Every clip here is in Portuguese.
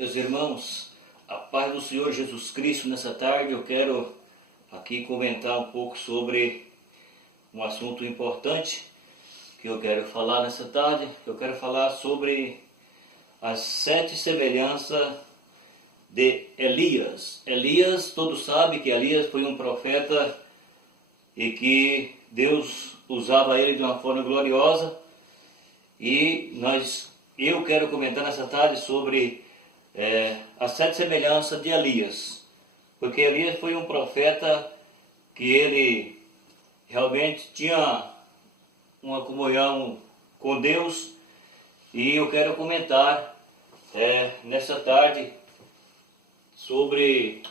Meus irmãos, a paz do Senhor Jesus Cristo. Nessa tarde eu quero aqui comentar um pouco sobre um assunto importante que eu quero falar nessa tarde. Eu quero falar sobre as 7 semelhanças de Elias. Elias, todos sabem que Elias foi um profeta e que Deus usava ele de uma forma gloriosa. E eu quero comentar nessa tarde sobre as 7 semelhanças de Elias, porque Elias foi um profeta que ele realmente tinha uma comunhão com Deus, e eu quero comentar nessa tarde sobre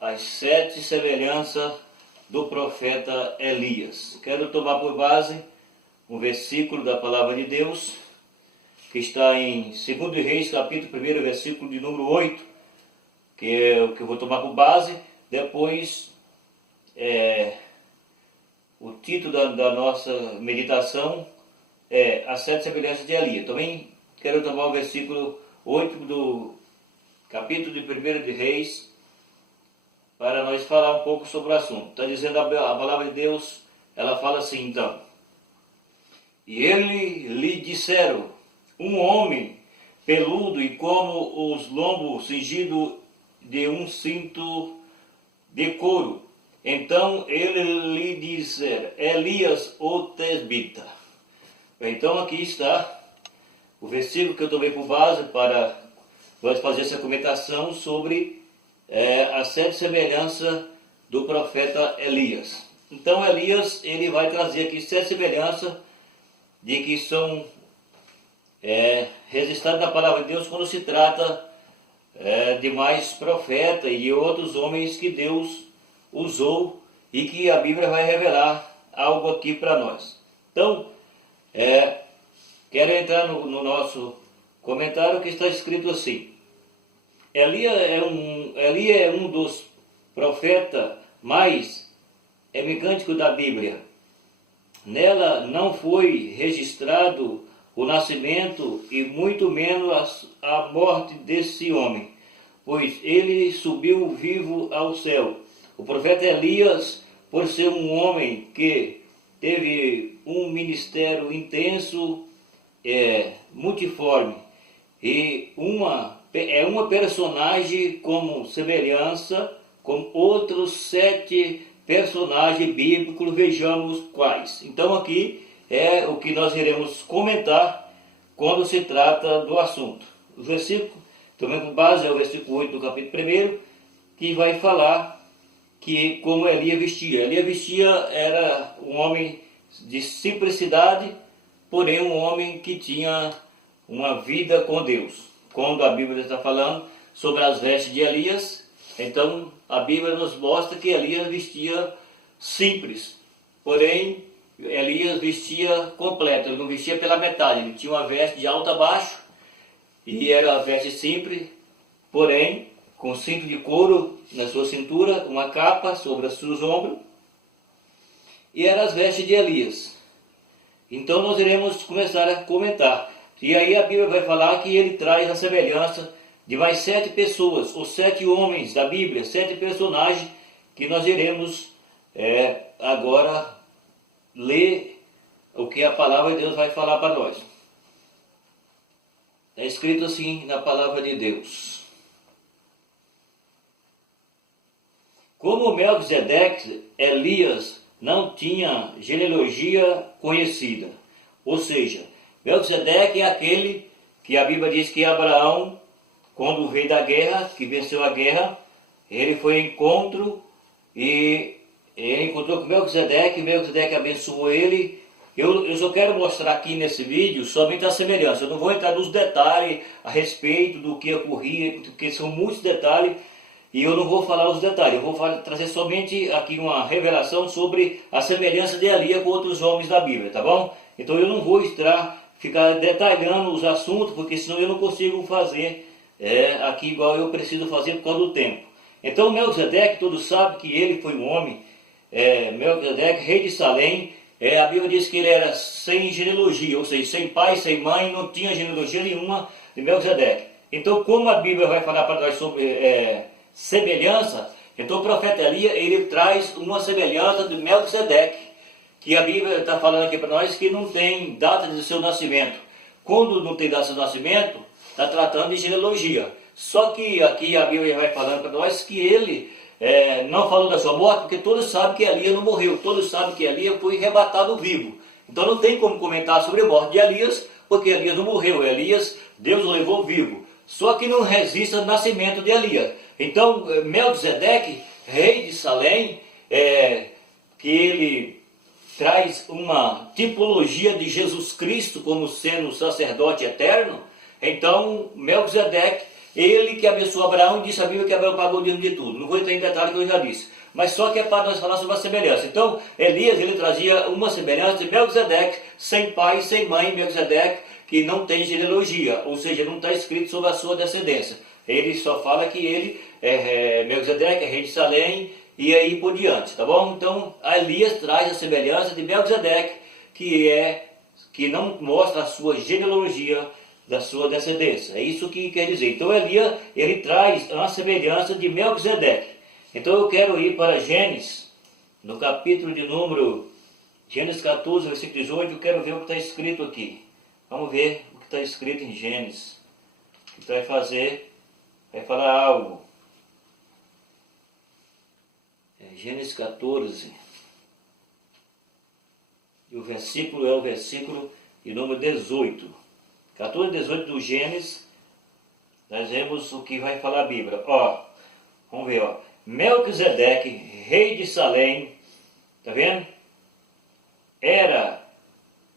as 7 semelhanças do profeta Elias. Quero tomar por base um versículo da palavra de Deus, que está em 2 Reis, capítulo 1, versículo de número 8, que é o que eu vou tomar por base. Depois, o título da nossa meditação é As 7 semelhanças de Elias. Também quero tomar o versículo 8 do capítulo de 1 de Reis, para nós falar um pouco sobre o assunto. Está dizendo a palavra de Deus, ela fala assim então: E ele lhe disseram, um homem peludo e como os lombos cingido de um cinto de couro. Então ele lhe disse, Elias o tesbita. Então aqui está o versículo que eu tomei por base para nós fazer essa comentação sobre as 7 semelhanças do profeta Elias. Então Elias, ele vai trazer aqui 7 semelhanças de que são registradas na palavra de Deus quando se trata de mais profetas e outros homens que Deus usou e que a Bíblia vai revelar algo aqui para nós. Então, quero entrar no nosso comentário, que está escrito assim: Elias é um dos profetas mais emblemáticos da Bíblia. Nela não foi registrado o nascimento e muito menos a morte desse homem, pois ele subiu vivo ao céu. O profeta Elias, por ser um homem que teve um ministério intenso, multiforme, e uma personagem como semelhança com outros 7 personagens bíblicos, vejamos quais. Então aqui é o que nós iremos comentar quando se trata do assunto. O versículo, também com base, é o versículo 8 do capítulo 1, que vai falar que como Elias vestia. Elias vestia, era um homem de simplicidade, porém um homem que tinha uma vida com Deus. Quando a Bíblia está falando sobre as vestes de Elias, então a Bíblia nos mostra que Elias vestia simples, porém Elias vestia completo, ele não vestia pela metade, ele tinha uma veste de alto a baixo, e era a veste simples, porém com cinto de couro na sua cintura, uma capa sobre os seus ombros, e eram as vestes de Elias. Então nós iremos começar a comentar, e aí a Bíblia vai falar que ele traz a semelhança de mais 7 pessoas, os 7 homens da Bíblia, 7 personagens, que nós iremos agora ler o que a palavra de Deus vai falar para nós. É escrito assim na palavra de Deus: Como Melquisedeque, Elias não tinha genealogia conhecida. Ou seja, Melquisedeque é aquele que a Bíblia diz que Abraão, quando veio da guerra, que venceu a guerra, ele foi ao encontro e ele encontrou com Melquisedeque abençoou ele. Eu só quero mostrar aqui nesse vídeo somente a semelhança. Eu não vou entrar nos detalhes a respeito do que ocorria, porque são muitos detalhes, e eu não vou falar os detalhes. Eu vou trazer somente aqui uma revelação sobre a semelhança de Elias com outros homens da Bíblia, tá bom? Então eu não vou ficar detalhando os assuntos, porque senão eu não consigo fazer aqui igual eu preciso fazer por causa do tempo. Então Melquisedeque, todos sabem que ele foi um homem, Melquisedeque, rei de Salém. A Bíblia diz que ele era sem genealogia, ou seja, sem pai, sem mãe, não tinha genealogia nenhuma de Melquisedeque. Então, como a Bíblia vai falar para nós sobre semelhança, então o profeta Elias, ele traz uma semelhança de Melquisedeque, que a Bíblia está falando aqui para nós que não tem data de seu nascimento. Quando não tem data de seu nascimento, está tratando de genealogia. Só que aqui a Bíblia vai falando para nós que ele não falou da sua morte, porque todos sabem que Elias não morreu, todos sabem que Elias foi arrebatado vivo. Então não tem como comentar sobre a morte de Elias, porque Elias não morreu, Elias, Deus o levou vivo. Só que não resiste ao nascimento de Elias. Então Melquisedeque, rei de Salém, que ele traz uma tipologia de Jesus Cristo como sendo o sacerdote eterno. Então Melquisedeque, ele que abençoou Abraão, e disse a Bíblia que Abraão pagou o dízimo de tudo. Não vou entrar em detalhe que eu já disse, mas só que é para nós falar sobre a semelhança. Então Elias, ele trazia uma semelhança de Melquisedeque, sem pai, sem mãe. Melquisedeque que não tem genealogia, ou seja, não está escrito sobre a sua descendência. Ele só fala que ele Melquisedeque é rei de Salém, e aí por diante, tá bom? Então Elias traz a semelhança de Melquisedeque, que não mostra a sua genealogia da sua descendência. É isso que quer dizer. Então Elias, ele traz a semelhança de Melquisedeque. Então eu quero ir para Gênesis, no capítulo de número Gênesis 14, versículo 18, eu quero ver o que está escrito aqui. Vamos ver o que está escrito em Gênesis. O que vai fazer, vai falar algo. Gênesis 14. E o versículo é o versículo de número 18. 14 e 18 do Gênesis, nós vemos o que vai falar a Bíblia. Vamos ver, Melquisedeque, rei de Salém, tá vendo? Era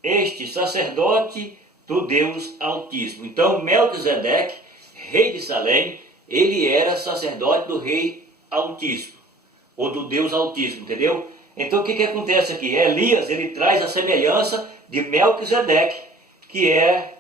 este sacerdote do Deus Altíssimo. Então Melquisedeque, rei de Salém, ele era sacerdote do rei Altíssimo, ou do Deus Altíssimo, entendeu? Então o que acontece aqui? Elias, ele traz a semelhança de Melquisedeque, que é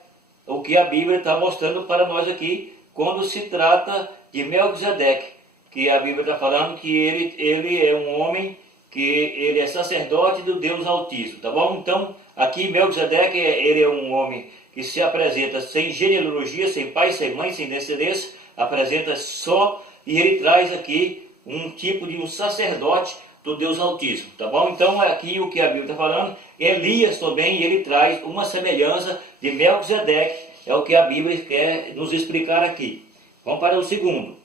o que a Bíblia está mostrando para nós aqui, quando se trata de Melquisedeque, que a Bíblia está falando que ele é um homem, que ele é sacerdote do Deus Altíssimo, tá bom? Então, aqui Melquisedeque, ele é um homem que se apresenta sem genealogia, sem pai, sem mãe, sem descendência, apresenta só, e ele traz aqui um tipo de um sacerdote do Deus Altíssimo, tá bom? Então aqui o que a Bíblia está falando, Elias também, ele traz uma semelhança de Melquisedeque, é o que a Bíblia quer nos explicar aqui. Vamos para o segundo.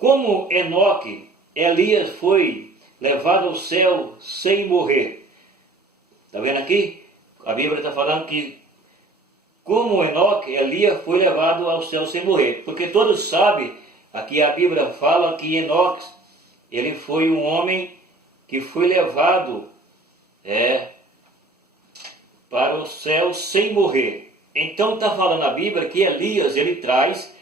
Como Enoque, Elias foi levado ao céu sem morrer. Está vendo aqui? A Bíblia está falando que como Enoque, Elias foi levado ao céu sem morrer. Porque todos sabem, aqui a Bíblia fala que Enoque, ele foi um homem que foi levado para o céu sem morrer. Então está falando a Bíblia que Elias, ele traz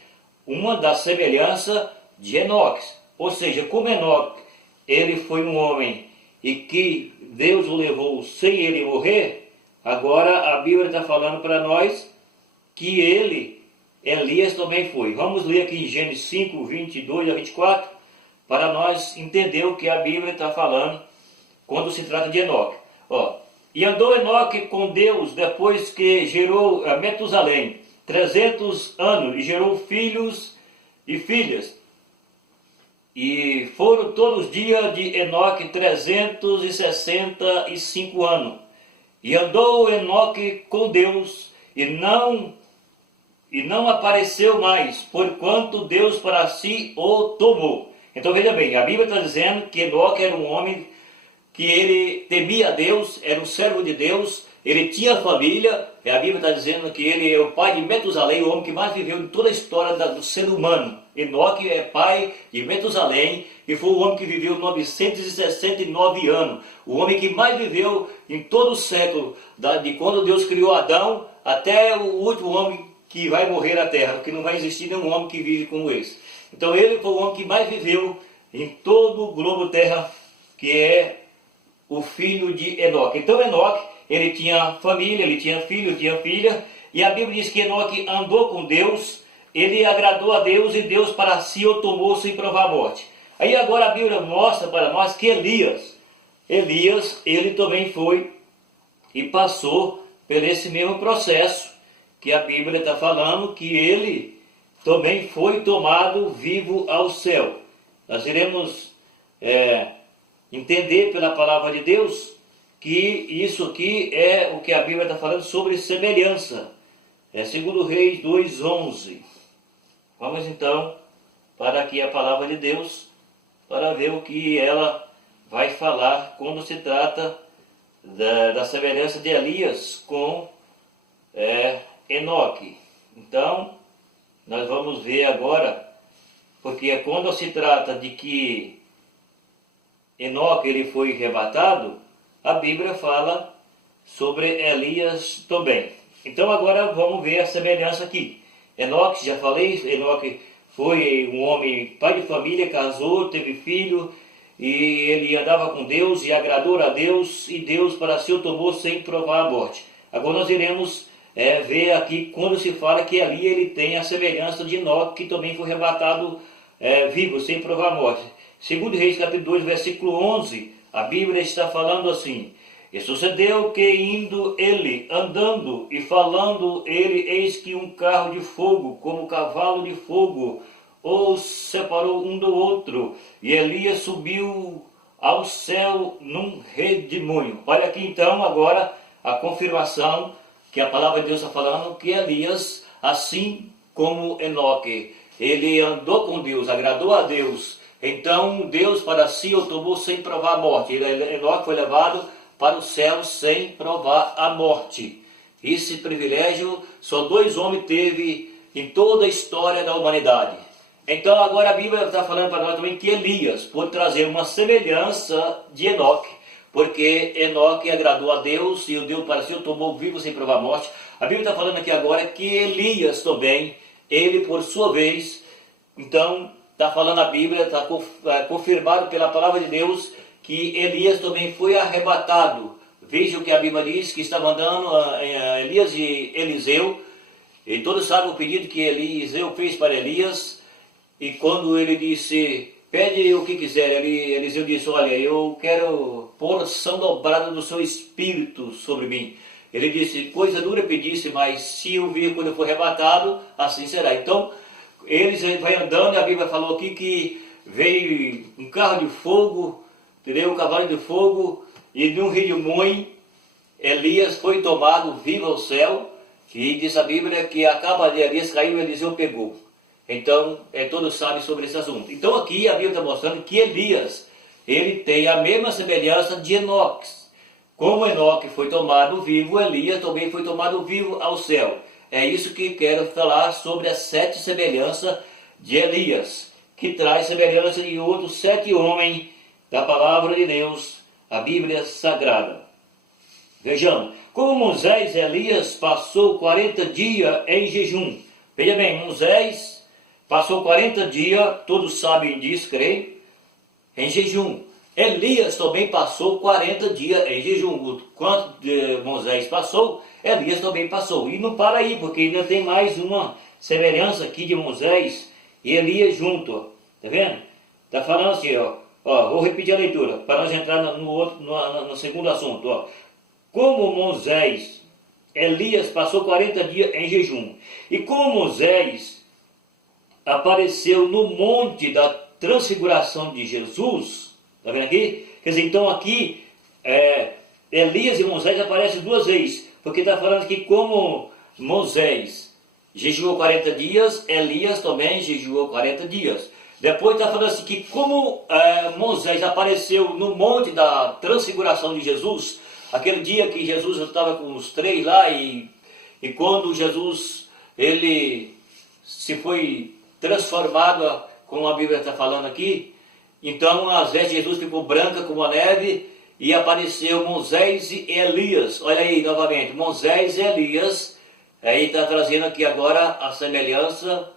uma da semelhança de Enoque. Ou seja, como Enoque, ele foi um homem e que Deus o levou sem ele morrer, agora a Bíblia está falando para nós que Elias também foi. Vamos ler aqui em Gênesis 5, 22 a 24, para nós entender o que a Bíblia está falando quando se trata de Enoque. E andou Enoque com Deus depois que gerou Metusalém 300 anos e gerou filhos e filhas. E foram todos os dias de Enoque 365 anos. E andou Enoque com Deus e não apareceu mais, porquanto Deus para si o tomou. Então veja bem, a Bíblia está dizendo que Enoque era um homem que ele temia a Deus, era um servo de Deus, ele tinha família, e a Bíblia está dizendo que ele é o pai de Metusalém, o homem que mais viveu em toda a história do ser humano. Enoque é pai de Metusalém, e foi o homem que viveu 969 anos, o homem que mais viveu em todo o século, de quando Deus criou Adão, até o último homem que vai morrer na terra, porque não vai existir nenhum homem que vive como esse. Então ele foi o homem que mais viveu em todo o globo terra, que é o filho de Enoque. Então Enoque, ele tinha família, ele tinha filho, tinha filha, e a Bíblia diz que Enoque andou com Deus, ele agradou a Deus e Deus para si o tomou sem provar a morte. Aí agora a Bíblia mostra para nós que Elias, ele também foi e passou por esse mesmo processo que a Bíblia está falando, que ele também foi tomado vivo ao céu. Nós iremos entender pela palavra de Deus que isso aqui é o que a Bíblia está falando sobre semelhança. É 2 Reis 2:11. Vamos então para aqui a palavra de Deus, para ver o que ela vai falar quando se trata da semelhança de Elias com Enoque. Então, nós vamos ver agora, porque quando se trata de que Enoque ele foi arrebatado, a Bíblia fala sobre Elias também. Então agora vamos ver a semelhança aqui. Enoque, já falei, Enoque foi um homem, pai de família, casou, teve filho, e ele andava com Deus e agradou a Deus, e Deus para si o tomou sem provar a morte. Agora nós iremos ver aqui quando se fala que ali ele tem a semelhança de Enoque, que também foi arrebatado vivo, sem provar a morte. 2 Reis capítulo 2, versículo 11, a Bíblia está falando assim: e sucedeu que indo ele, andando e falando ele, eis que um carro de fogo, como cavalo de fogo, os separou um do outro, e Elias subiu ao céu num redemoinho. Olha aqui então agora a confirmação que a palavra de Deus está falando, que Elias, assim como Enoque, ele andou com Deus, agradou a Deus, então Deus para si o tomou sem provar a morte. Enoque foi levado para o céu sem provar a morte. Esse privilégio só 2 homens teve em toda a história da humanidade. Então agora a Bíblia está falando para nós também que Elias pode trazer uma semelhança de Enoque, porque Enoque agradou a Deus e o Deus para si o tomou vivo sem provar a morte. A Bíblia está falando aqui agora que Elias também, ele por sua vez, então está falando a Bíblia, está confirmado pela palavra de Deus, que Elias também foi arrebatado. Veja o que a Bíblia diz, que estava andando Elias e Eliseu, e todos sabem o pedido que Eliseu fez para Elias, e quando ele disse, pede o que quiser, Eliseu disse, olha, eu quero porção dobrada do seu espírito sobre mim. Ele disse, coisa dura pedisse, mas se eu vir quando eu for arrebatado, assim será. Então, eles vai andando, e a Bíblia falou aqui que veio um carro de fogo, entendeu? Um cavalo de fogo, e de um redemoinho, Elias foi tomado vivo ao céu, e diz a Bíblia que a capa de Elias caiu e Eliseu pegou. Então, todos sabem sobre esse assunto. Então aqui a Bíblia está mostrando que Elias, ele tem a mesma semelhança de Enoque. Como Enoque foi tomado vivo, Elias também foi tomado vivo ao céu. É isso que quero falar sobre as 7 semelhanças de Elias, que traz semelhança de outros 7 homens da palavra de Deus, a Bíblia Sagrada. Vejamos, como Moisés e Elias passou 40 dias em jejum. Veja bem, Moisés passou 40 dias, todos sabem disso, creio, em jejum. Elias também passou 40 dias em jejum. O quanto Moisés passou, Elias também passou. E não para aí, porque ainda tem mais uma semelhança aqui de Moisés e Elias junto. Está vendo? Está falando assim, vou repetir a leitura, para nós entrar no segundo assunto. Como Moisés, Elias passou 40 dias em jejum. E como Moisés apareceu no monte da transfiguração de Jesus, está vendo aqui? Quer dizer, então aqui, Elias e Moisés aparecem 2 vezes, porque está falando que como Moisés jejuou 40 dias, Elias também jejuou 40 dias. Depois está falando assim que como Moisés apareceu no monte da transfiguração de Jesus, aquele dia que Jesus estava com os 3 lá, e quando Jesus, ele se foi transformado, como a Bíblia está falando aqui, então as vestes de Jesus ficou branca como a neve, e apareceu Moisés e Elias. Olha aí novamente, Moisés e Elias, aí está trazendo aqui agora a semelhança,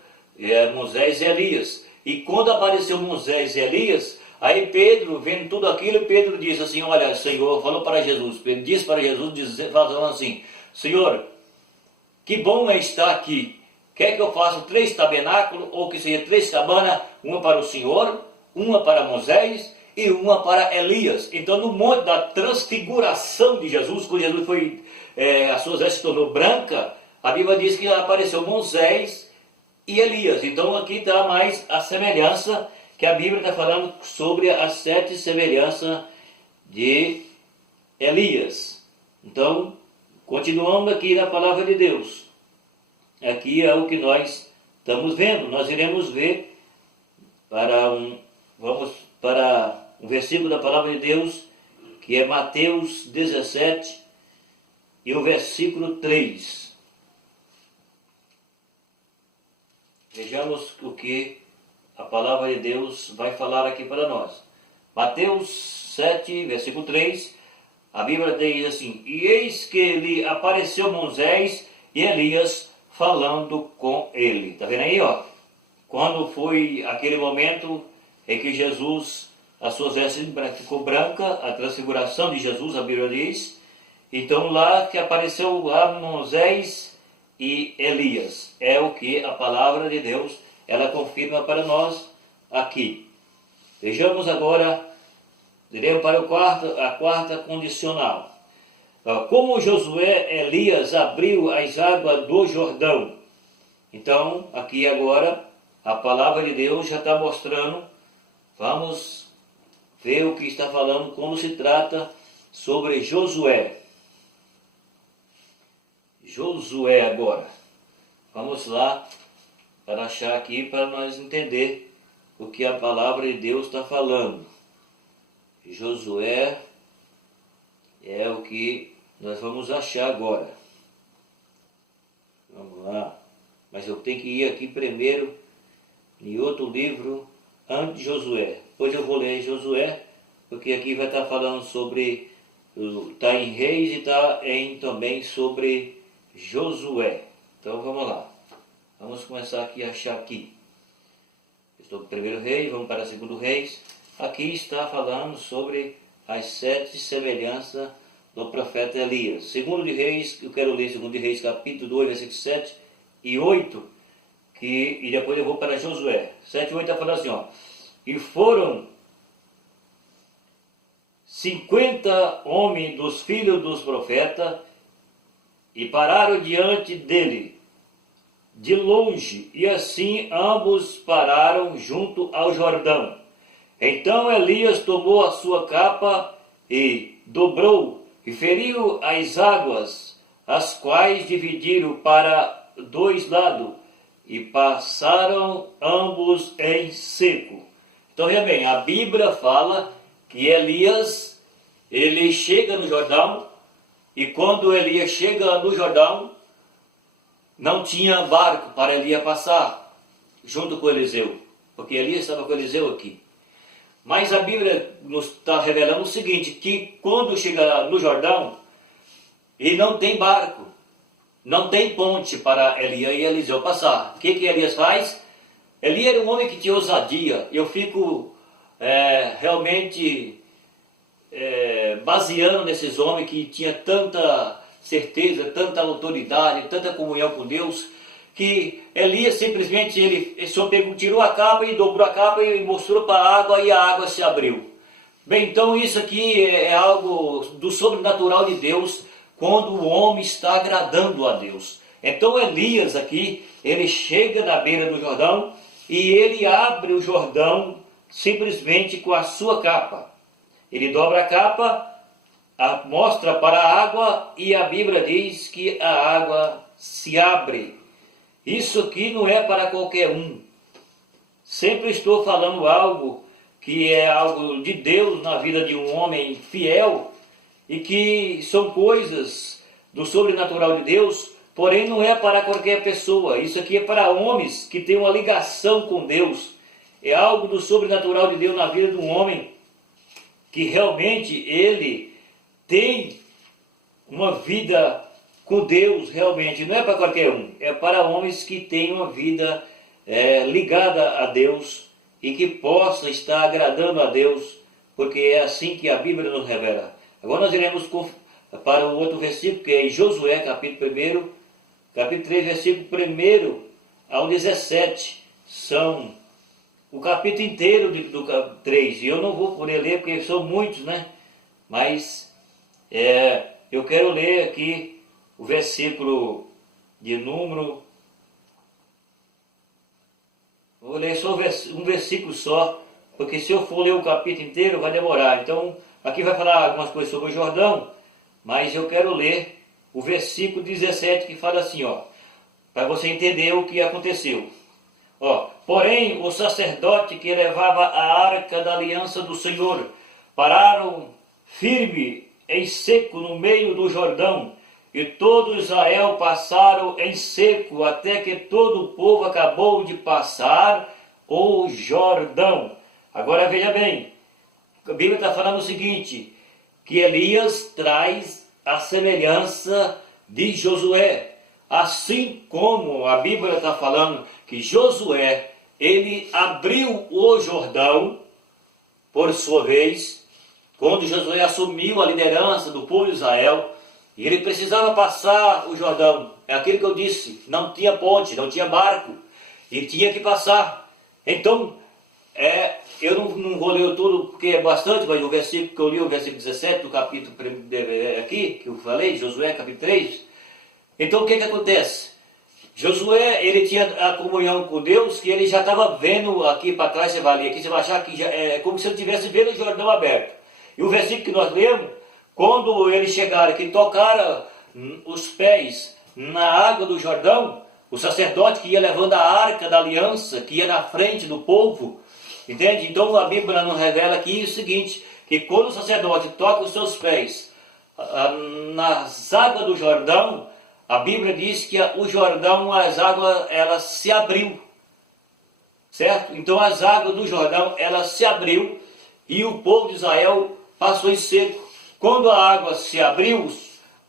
Moisés e Elias. E quando apareceu Moisés e Elias, aí Pedro, vendo tudo aquilo, Pedro diz assim, olha, Senhor, falou para Jesus, Pedro disse para Jesus, falando assim, Senhor, que bom é estar aqui. Quer que eu faça 3 tabernáculos, ou que seja 3 cabanas, uma para o Senhor, uma para Moisés e uma para Elias. Então no monte da transfiguração de Jesus, quando Jesus foi, a sua vestes se tornou branca, a Bíblia diz que apareceu Moisés e Elias. Então aqui está mais a semelhança que a Bíblia está falando sobre as 7 semelhanças de Elias. Então, continuando aqui na palavra de Deus. Aqui é o que nós estamos vendo. Nós iremos ver vamos para um versículo da palavra de Deus, que é Mateus 17 e o versículo 3. Vejamos o que a palavra de Deus vai falar aqui para nós. Mateus 7, versículo 3, a Bíblia diz assim: E eis que lhe apareceu Moisés e Elias falando com ele. Está vendo aí, ó? Quando foi aquele momento em que Jesus, as suas vestes ficou branca, a transfiguração de Jesus, a Bíblia diz. Então lá que apareceu lá Moisés e Elias. É o que a palavra de Deus, ela confirma para nós aqui. Vejamos agora, iremos para a quarta condicional. Como Josué Elias abriu as águas do Jordão. Então, aqui agora, a palavra de Deus já está mostrando. Vamos ver o que está falando quando se trata sobre Josué. Josué agora. Vamos lá para achar aqui para nós entender o que a palavra de Deus está falando. Josué é o que nós vamos achar agora. Vamos lá. Mas eu tenho que ir aqui primeiro em outro livro antes de Josué. Depois eu vou ler Josué, porque aqui vai estar falando sobre, está em Reis e está também sobre Josué. Então vamos lá. Vamos começar aqui a achar aqui. Estou no primeiro Reis, vamos para o segundo Reis. Aqui está falando sobre as 7 semelhanças do profeta Elias. Segundo de Reis, eu quero ler segundo de Reis, capítulo 2, versículos 7 e 8, e depois eu vou para Josué. 7 e 8 está falando assim, ó. E foram 50 homens dos filhos dos profetas, e pararam diante dele, de longe, e assim ambos pararam junto ao Jordão. Então Elias tomou a sua capa e dobrou, e feriu as águas, as quais dividiram para 2 lados, e passaram ambos em seco. Então, veja bem, a Bíblia fala que Elias, ele chega no Jordão, e quando Elias chega no Jordão, não tinha barco para Elias passar junto com Eliseu, porque Elias estava com Eliseu aqui. Mas a Bíblia nos está revelando o seguinte, que quando chega no Jordão, ele não tem barco, não tem ponte para Elias e Eliseu passar. O que Elias faz? Elias era um homem que tinha ousadia. Eu fico realmente baseando nesses homens que tinha tanta certeza, tanta autoridade, tanta comunhão com Deus, que Elias simplesmente ele só tirou a capa e dobrou a capa e mostrou para a água, e a água se abriu. Bem, então isso aqui é algo do sobrenatural de Deus, quando o homem está agradando a Deus. Então Elias aqui, ele chega na beira do Jordão e ele abre o Jordão simplesmente com a sua capa. Ele dobra a capa, mostra para a água, e a Bíblia diz que a água se abre. Isso aqui não é para qualquer um. Sempre estou falando algo que é algo de Deus na vida de um homem fiel, e que são coisas do sobrenatural de Deus, porém não é para qualquer pessoa. Isso aqui é para homens que têm uma ligação com Deus. É algo do sobrenatural de Deus na vida de um homem que realmente ele tem uma vida com Deus, realmente. Não é para qualquer um, é para homens que têm uma vida ligada a Deus e que possa estar agradando a Deus, porque é assim que a Bíblia nos revela. Agora nós iremos para o outro versículo, que é em Josué, capítulo 3, versículo 1 ao 17. São o capítulo inteiro do 3, e eu não vou poder ler porque são muitos, né? Mas eu quero ler aqui o versículo de número Vou ler só um versículo só, porque se eu for ler o capítulo inteiro vai demorar. Então, aqui vai falar algumas coisas sobre o Jordão, mas eu quero ler o versículo 17 que fala assim, ó, para você entender o que aconteceu. Ó, porém, o sacerdote que levava a arca da aliança do Senhor pararam firme em seco no meio do Jordão, e todo Israel passaram em seco até que todo o povo acabou de passar o Jordão. Agora veja bem, a Bíblia está falando o seguinte, que Elias traz a semelhança de Josué. Assim como a Bíblia está falando que Josué, ele abriu o Jordão, por sua vez, quando Josué assumiu a liderança do povo de Israel, e ele precisava passar o Jordão. É aquilo que eu disse, não tinha ponte, não tinha barco, e tinha que passar. Então, eu não vou ler tudo, porque é bastante, mas o versículo que eu li, o versículo 17 do capítulo aqui, que eu falei, Josué, capítulo 3. Então, o que acontece? Josué, ele tinha a comunhão com Deus, que ele já estava vendo aqui para trás, você vai ler aqui, você vai achar que já é como se ele estivesse vendo o Jordão aberto. E o versículo que nós lemos, quando eles chegaram, que tocaram os pés na água do Jordão, o sacerdote que ia levando a arca da aliança, que ia na frente do povo, entende? Então a Bíblia nos revela aqui o seguinte, que quando o sacerdote toca os seus pés nas águas do Jordão, a Bíblia diz que o Jordão, as águas, elas se abriu, certo? Então as águas do Jordão, elas se abriu e o povo de Israel passou em seco. Quando a água se abriu,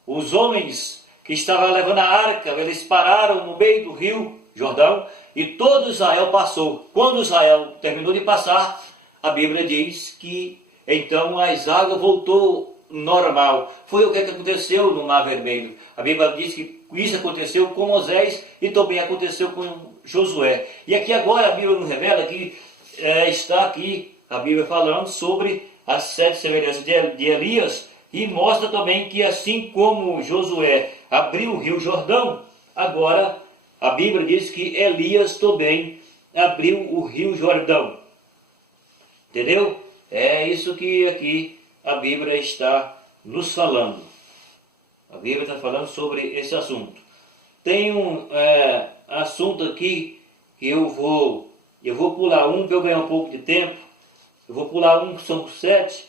os homens que estavam levando a arca, eles pararam no meio do rio Jordão e todo Israel passou. Quando Israel terminou de passar, a Bíblia diz que então as águas voltou normal. Foi o que aconteceu no Mar Vermelho. A Bíblia diz que isso aconteceu com Moisés e também aconteceu com Josué. E aqui agora a Bíblia nos revela que está aqui a Bíblia falando sobre as 7 semelhanças de Elias e mostra também que assim como Josué abriu o rio Jordão, agora a Bíblia diz que Elias também abriu o rio Jordão. Entendeu? É isso que aqui a Bíblia está nos falando. A Bíblia está falando sobre esse assunto. Tem um assunto aqui que eu vou pular um para eu ganhar um pouco de tempo. Eu vou pular um, são 7,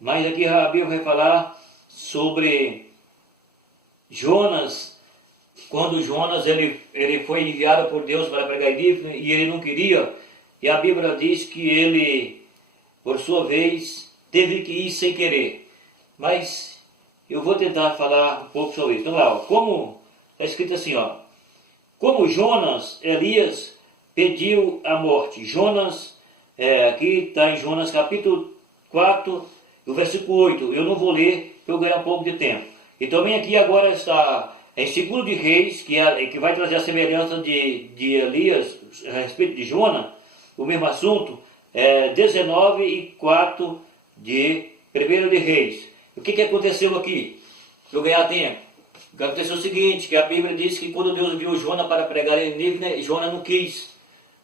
mas aqui a Bíblia vai falar sobre Jonas, quando Jonas ele foi enviado por Deus para pregar em Nínive e ele não queria, e a Bíblia diz que ele, por sua vez, teve que ir sem querer. Mas eu vou tentar falar um pouco sobre isso. Então, ó, como está escrito assim, ó, como Jonas, Elias pediu a morte. Jonas, aqui está em Jonas capítulo 4, o versículo 8. Eu não vou ler para eu ganhar um pouco de tempo. E também aqui agora está em 2 de Reis, que vai trazer a semelhança de Elias a respeito de Jonas, o mesmo assunto, 19 e 4 de 1 de Reis. O que aconteceu aqui? Para eu ganhar tempo. O que aconteceu é o seguinte, que a Bíblia diz que quando Deus viu Jonas para pregar em Nínive, Jonas não quis.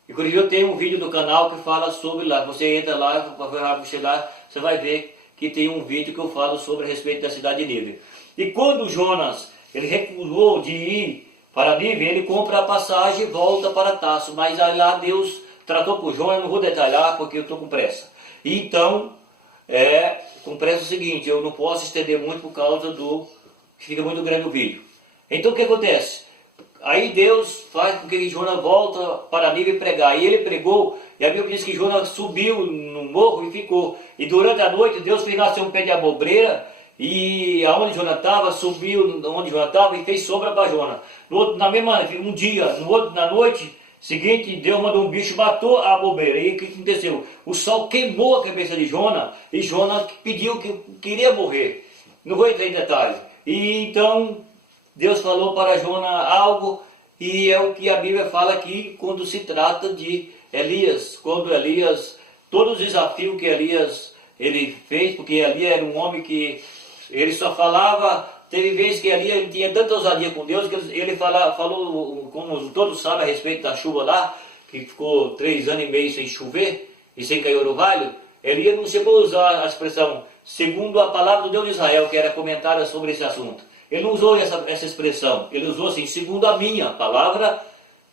Inclusive eu tenho um vídeo do canal que fala sobre lá. Você entra lá, você vai ver que tem um vídeo que eu falo sobre a respeito da cidade de Nínive. E quando Jonas ele recusou de ir para Nínive, ele compra a passagem e volta para Tarso. Mas aí lá Deus tratou com Jonas, não vou detalhar porque eu estou com pressa. E então, com pressa é o seguinte, eu não posso estender muito por causa que fica muito grande o vídeo. Então o que acontece? Aí Deus faz com que Jonas volta para Nínive pregar. E ele pregou, e a Bíblia diz que Jonas subiu no morro e ficou. E durante a noite Deus fez nascer um pé de abobreira, e aonde Jonas estava, subiu onde Jonas estava e fez sombra para Jonas. Na noite seguinte, Deus mandou um bicho, matou a abobreira. E o que aconteceu? O sol queimou a cabeça de Jonas, e Jonas pediu que queria morrer. Não vou entrar em detalhe. E então Deus falou para Jonas algo, e é o que a Bíblia fala aqui quando se trata de Elias. Quando Elias, todos os desafios que Elias ele fez, porque Elias era um homem que ele só falava, teve vezes que Elias ele tinha tanta ousadia com Deus, que ele falou, como todos sabem a respeito da chuva lá, que ficou 3 anos e meio sem chover e sem cair orvalho, Elias não chegou a usar a expressão segundo a palavra do Deus de Israel, que era comentada sobre esse assunto. Ele não usou essa expressão, ele usou assim, segundo a minha palavra,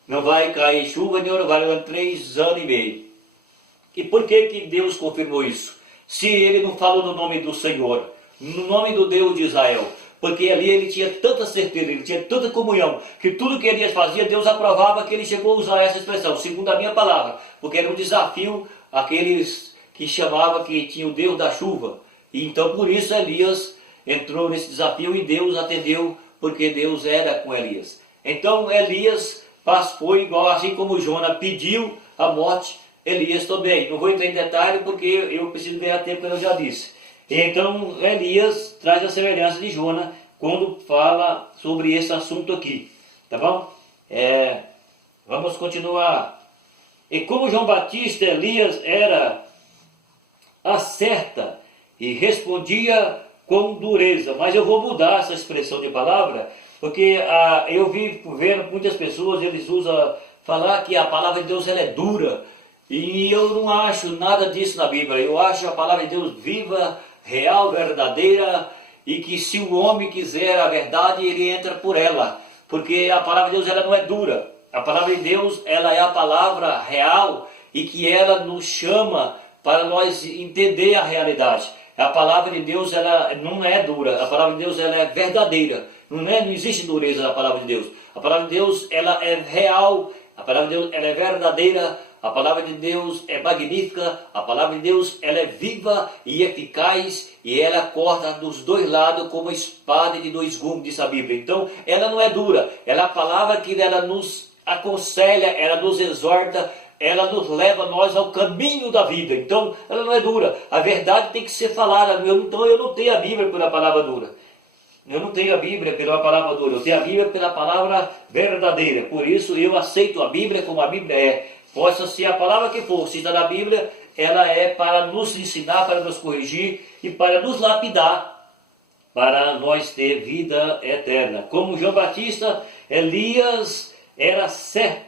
não vai cair chuva nem orvalho durante 3 anos e meio. E por que Deus confirmou isso? Se ele não falou no nome do Senhor, no nome do Deus de Israel, porque ali ele tinha tanta certeza, ele tinha tanta comunhão, que tudo que Elias fazia, Deus aprovava, que ele chegou a usar essa expressão, segundo a minha palavra, porque era um desafio àqueles que chamava que tinha o Deus da chuva. E então por isso Elias entrou nesse desafio e Deus atendeu, porque Deus era com Elias. Então Elias foi igual, assim como Jonas pediu a morte, Elias também. Não vou entrar em detalhe porque eu preciso ganhar tempo, como eu já disse. Então Elias traz a semelhança de Jonas quando fala sobre esse assunto aqui. Tá bom? Vamos continuar. E como João Batista, Elias era acerta e respondia com dureza. Mas eu vou mudar essa expressão de palavra, porque eu vi vendo muitas pessoas, eles usam falar que a palavra de Deus ela é dura. E eu não acho nada disso na Bíblia. Eu acho a palavra de Deus viva, real, verdadeira, e que se o homem quiser a verdade, ele entra por ela. Porque a palavra de Deus ela não é dura. A palavra de Deus ela é a palavra real e que ela nos chama para nós entender a realidade. A palavra de Deus ela não é dura. A palavra de Deus ela é verdadeira. Não existe dureza na palavra de Deus. A palavra de Deus ela é real. A palavra de Deus ela é verdadeira. A palavra de Deus é magnífica, a palavra de Deus ela é viva e eficaz e ela corta dos dois lados como espada de 2 gumes, diz a Bíblia. Então ela não é dura, ela é a palavra que ela nos aconselha, ela nos exorta, ela nos leva nós ao caminho da vida. Então ela não é dura, a verdade tem que ser falada. Então eu não tenho a Bíblia pela palavra dura. Eu não tenho a Bíblia pela palavra dura, eu tenho a Bíblia pela palavra verdadeira. Por isso eu aceito a Bíblia como a Bíblia é. Possa ser a palavra que for, se está na Bíblia, ela é para nos ensinar, para nos corrigir e para nos lapidar, para nós ter vida eterna. Como João Batista, Elias era certo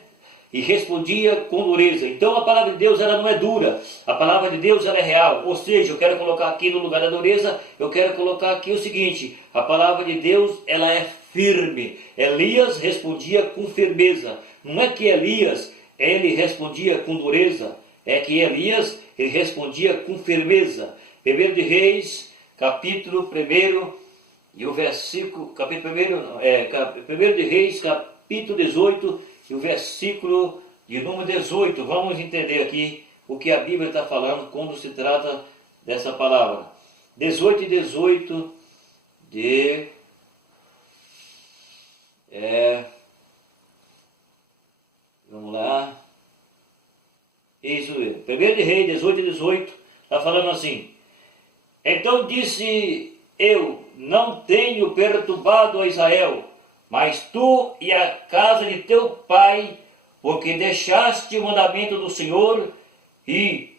e respondia com dureza. Então a palavra de Deus ela não é dura, a palavra de Deus ela é real. Ou seja, eu quero colocar aqui no lugar da dureza, eu quero colocar aqui o seguinte: a palavra de Deus ela é firme. Elias respondia com firmeza. Não é que Elias ele respondia com dureza, é que Elias ele respondia com firmeza. 1 de Reis, capítulo 1 e o versículo, capítulo 1 de Reis, capítulo 18 e o versículo de número 18. Vamos entender aqui o que a Bíblia está falando quando se trata dessa palavra. 18 e 18 de... Vamos lá. Isso mesmo. 1 de Reis 18 e 18 está falando assim: então disse eu, não tenho perturbado a Israel, mas tu e a casa de teu pai, porque deixaste o mandamento do Senhor e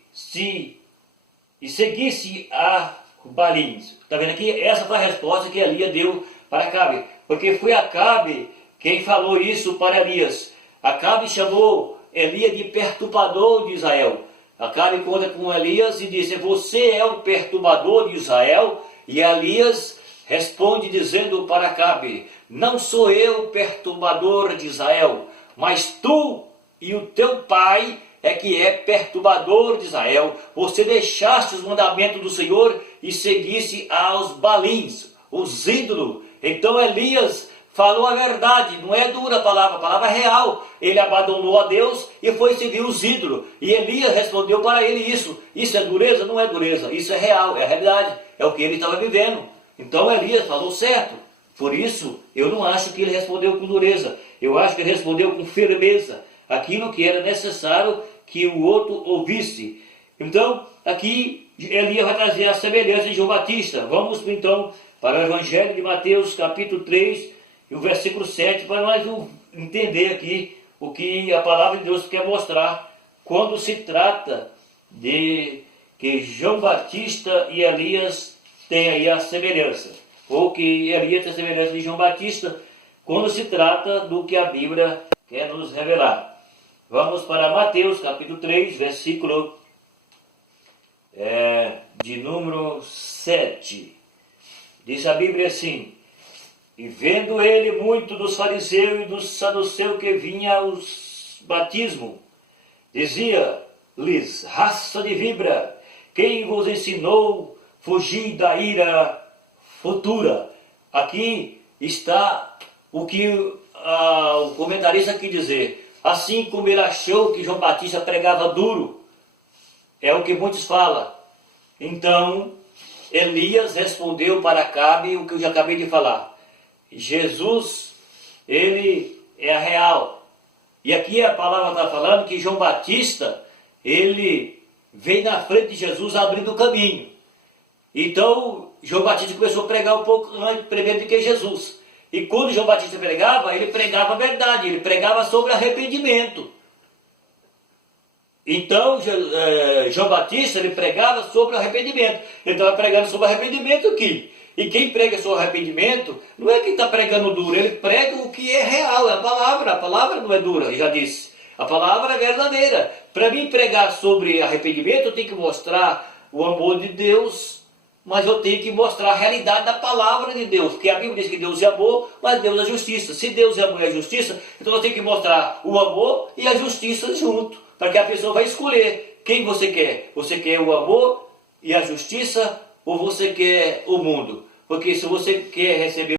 seguisse a Balins. Está vendo aqui? Essa foi a resposta que Elias deu para Acabe, porque foi Acabe quem falou isso para Elias. Acabe chamou Elias de perturbador de Israel. Acabe conta com Elias e disse: você é o perturbador de Israel? E Elias responde dizendo para Acabe: não sou eu o perturbador de Israel, mas tu e o teu pai é que é perturbador de Israel. Você deixaste os mandamentos do Senhor e seguisse aos balins, os ídolos. Então Elias falou a verdade, não é dura a palavra é real. Ele abandonou a Deus e foi seguir os ídolos. E Elias respondeu para ele isso. Isso é dureza? Não é dureza. Isso é real, é a realidade. É o que ele estava vivendo. Então Elias falou certo. Por isso, eu não acho que ele respondeu com dureza. Eu acho que ele respondeu com firmeza. Aquilo que era necessário que o outro ouvisse. Então, aqui Elias vai trazer a semelhança de João Batista. Vamos então para o Evangelho de Mateus, capítulo 3, e o versículo 7, para nós entender aqui o que a palavra de Deus quer mostrar quando se trata de que João Batista e Elias têm aí a semelhança, ou que Elias tem a semelhança de João Batista, quando se trata do que a Bíblia quer nos revelar. Vamos para Mateus capítulo 3, versículo de número 7. Diz a Bíblia assim: e vendo ele muito dos fariseus e dos saduceus que vinha aos batismo, dizia-lhes: raça de víbora, quem vos ensinou fugir da ira futura? Aqui está o que o comentarista quis dizer. Assim como ele achou que João Batista pregava duro, é o que muitos falam. Então, Elias respondeu para Acabe o que eu já acabei de falar. Jesus, ele é a real. E aqui a palavra está falando que João Batista, ele veio na frente de Jesus abrindo o caminho. Então, João Batista começou a pregar um pouco primeiro do que Jesus. E quando João Batista pregava, ele pregava a verdade, ele pregava sobre arrependimento. Então, João Batista, ele pregava sobre arrependimento. Ele estava pregando sobre arrependimento aqui. E quem prega sobre arrependimento, não é quem está pregando duro, ele prega o que é real, é a palavra não é dura, eu já disse. A palavra é verdadeira. Para mim pregar sobre arrependimento, eu tenho que mostrar o amor de Deus, mas eu tenho que mostrar a realidade da palavra de Deus, porque a Bíblia diz que Deus é amor, mas Deus é justiça. Se Deus é amor e é justiça, então eu tenho que mostrar o amor e a justiça junto, para que a pessoa vai escolher quem você quer. Você quer o amor e a justiça ou você quer o mundo? Porque se você quer receber